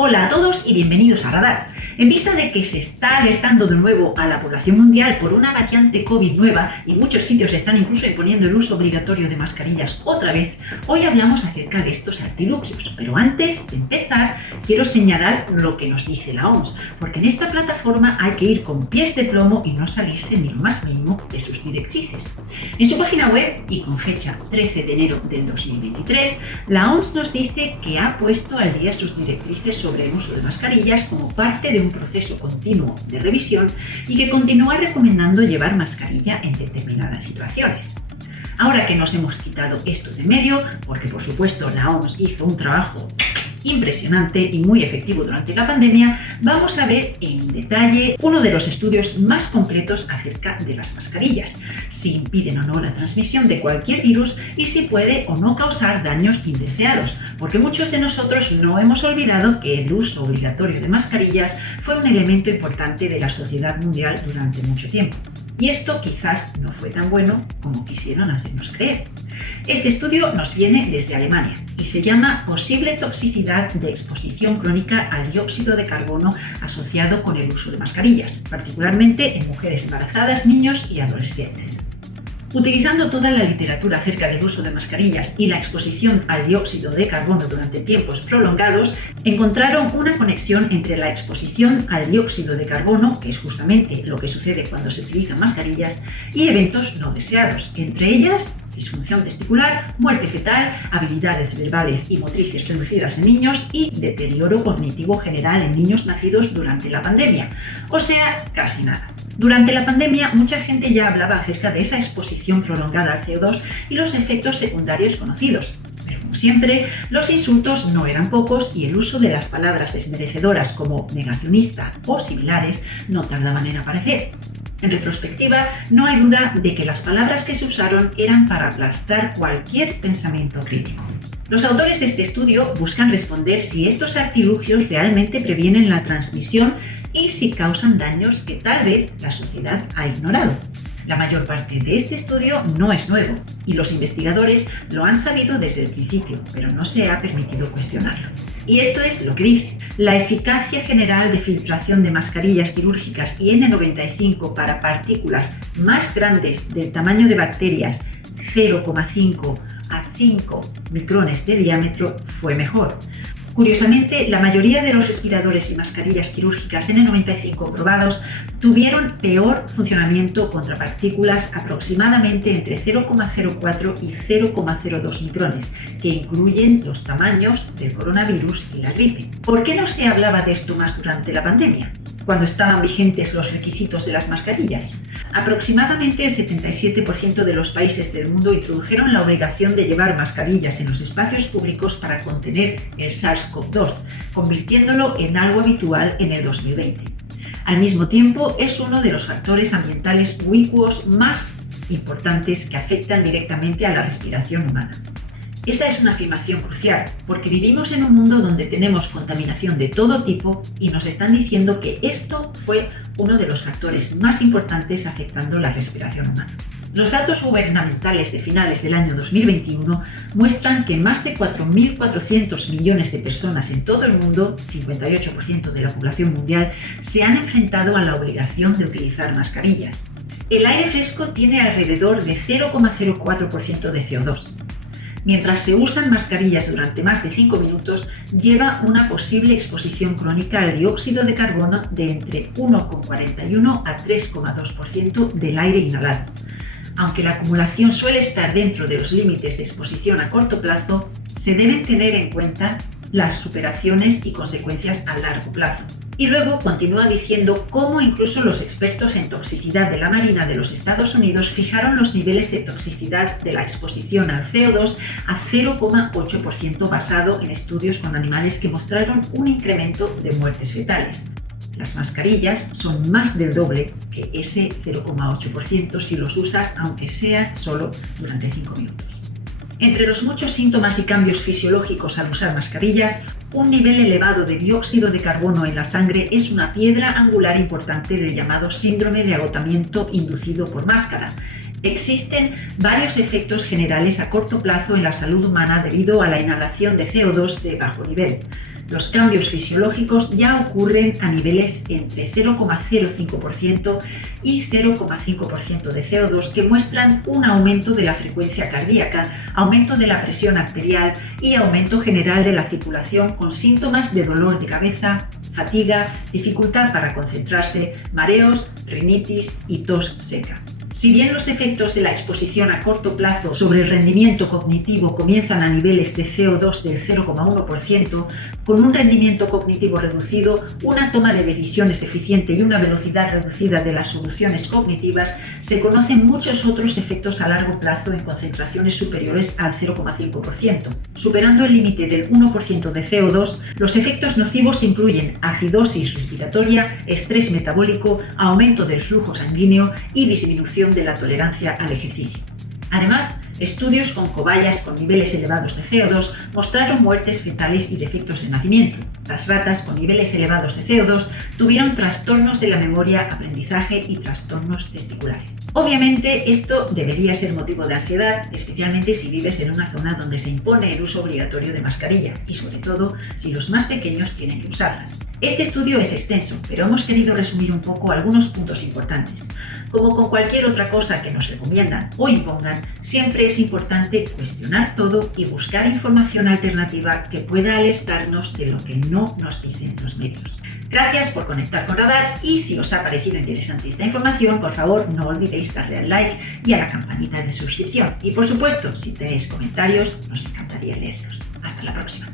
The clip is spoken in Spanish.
Hola a todos y bienvenidos a Radar. En vista de que se está alertando de nuevo a la población mundial por una variante COVID nueva y muchos sitios están incluso imponiendo el uso obligatorio de mascarillas otra vez, hoy hablamos acerca de estos artilugios. Pero antes de empezar, quiero señalar lo que nos dice la OMS, porque en esta plataforma hay que ir con pies de plomo y no salirse ni lo más mínimo de sus directrices. En su página web y con fecha 13 de enero del 2023, la OMS nos dice que ha puesto al día sus directrices sobre el uso de mascarillas como parte de un proceso continuo de revisión y que continúa recomendando llevar mascarilla en determinadas situaciones. Ahora que nos hemos quitado esto de medio, porque por supuesto la OMS hizo un trabajo impresionante y muy efectivo durante la pandemia, vamos a ver en detalle uno de los estudios más completos acerca de las mascarillas, si impiden o no la transmisión de cualquier virus y si puede o no causar daños indeseados, porque muchos de nosotros no hemos olvidado que el uso obligatorio de mascarillas fue un elemento importante de la sociedad mundial durante mucho tiempo. Y esto quizás no fue tan bueno como quisieron hacernos creer. Este estudio nos viene desde Alemania y se llama Posible toxicidad de exposición crónica al dióxido de carbono asociado con el uso de mascarillas, particularmente en mujeres embarazadas, niños y adolescentes. Utilizando toda la literatura acerca del uso de mascarillas y la exposición al dióxido de carbono durante tiempos prolongados, encontraron una conexión entre la exposición al dióxido de carbono, que es justamente lo que sucede cuando se utilizan mascarillas, y eventos no deseados, entre ellas disfunción testicular, muerte fetal, habilidades verbales y motrices reducidas en niños y deterioro cognitivo general en niños nacidos durante la pandemia, o sea, casi nada. Durante la pandemia, mucha gente ya hablaba acerca de esa exposición prolongada al CO2 y los efectos secundarios conocidos. Pero como siempre, los insultos no eran pocos y el uso de las palabras desmerecedoras como negacionista o similares no tardaban en aparecer. En retrospectiva, no hay duda de que las palabras que se usaron eran para aplastar cualquier pensamiento crítico. Los autores de este estudio buscan responder si estos artilugios realmente previenen la transmisión y si causan daños que tal vez la sociedad ha ignorado. La mayor parte de este estudio no es nuevo y los investigadores lo han sabido desde el principio, pero no se ha permitido cuestionarlo. Y esto es lo que dice: la eficacia general de filtración de mascarillas quirúrgicas y N95 para partículas más grandes del tamaño de bacterias 0,5 a 5 micrones de diámetro fue mejor. Curiosamente, la mayoría de los respiradores y mascarillas quirúrgicas N95 probados tuvieron peor funcionamiento contra partículas aproximadamente entre 0,04 y 0,02 micrones, que incluyen los tamaños del coronavirus y la gripe. ¿Por qué no se hablaba de esto más durante la pandemia, cuando estaban vigentes los requisitos de las mascarillas? Aproximadamente el 77% de los países del mundo introdujeron la obligación de llevar mascarillas en los espacios públicos para contener el SARS-CoV-2, convirtiéndolo en algo habitual en el 2020. Al mismo tiempo, es uno de los factores ambientales ubicuos más importantes que afectan directamente a la respiración humana. Esa es una afirmación crucial, porque vivimos en un mundo donde tenemos contaminación de todo tipo y nos están diciendo que esto fue uno de los factores más importantes afectando la respiración humana. Los datos gubernamentales de finales del año 2021 muestran que más de 4.400 millones de personas en todo el mundo, 58% de la población mundial, se han enfrentado a la obligación de utilizar mascarillas. El aire fresco tiene alrededor de 0,04% de CO2. Mientras se usan mascarillas durante más de 5 minutos, lleva una posible exposición crónica al dióxido de carbono de entre 1,41 a 3,2% del aire inhalado. Aunque la acumulación suele estar dentro de los límites de exposición a corto plazo, se deben tener en cuenta las superaciones y consecuencias a largo plazo. Y luego continúa diciendo cómo incluso los expertos en toxicidad de la Marina de los Estados Unidos fijaron los niveles de toxicidad de la exposición al CO2 a 0,8% basado en estudios con animales que mostraron un incremento de muertes fetales. Las mascarillas son más del doble que ese 0,8% si los usas, aunque sea solo durante 5 minutos. Entre los muchos síntomas y cambios fisiológicos al usar mascarillas, un nivel elevado de dióxido de carbono en la sangre es una piedra angular importante del llamado síndrome de agotamiento inducido por máscara. Existen varios efectos generales a corto plazo en la salud humana debido a la inhalación de CO2 de bajo nivel. Los cambios fisiológicos ya ocurren a niveles entre 0,05% y 0,5% de CO2 que muestran un aumento de la frecuencia cardíaca, aumento de la presión arterial y aumento general de la circulación con síntomas de dolor de cabeza, fatiga, dificultad para concentrarse, mareos, rinitis y tos seca. Si bien los efectos de la exposición a corto plazo sobre el rendimiento cognitivo comienzan a niveles de CO2 del 0,1%, con un rendimiento cognitivo reducido, una toma de decisiones deficiente y una velocidad reducida de las soluciones cognitivas, se conocen muchos otros efectos a largo plazo en concentraciones superiores al 0,5%. Superando el límite del 1% de CO2, los efectos nocivos incluyen acidosis respiratoria, estrés metabólico, aumento del flujo sanguíneo y disminución de la tolerancia al ejercicio. Además, estudios con cobayas con niveles elevados de CO2 mostraron muertes fetales y defectos de nacimiento. Las ratas con niveles elevados de CO2 tuvieron trastornos de la memoria, aprendizaje y trastornos testiculares. Obviamente, esto debería ser motivo de ansiedad, especialmente si vives en una zona donde se impone el uso obligatorio de mascarilla y, sobre todo, si los más pequeños tienen que usarlas. Este estudio es extenso, pero hemos querido resumir un poco algunos puntos importantes. Como con cualquier otra cosa que nos recomiendan o impongan, siempre es importante cuestionar todo y buscar información alternativa que pueda alertarnos de lo que no nos dicen los medios. Gracias por conectar con Radar y si os ha parecido interesante esta información, por favor no olvidéis darle al like y a la campanita de suscripción. Y por supuesto, si tenéis comentarios, nos encantaría leerlos. Hasta la próxima.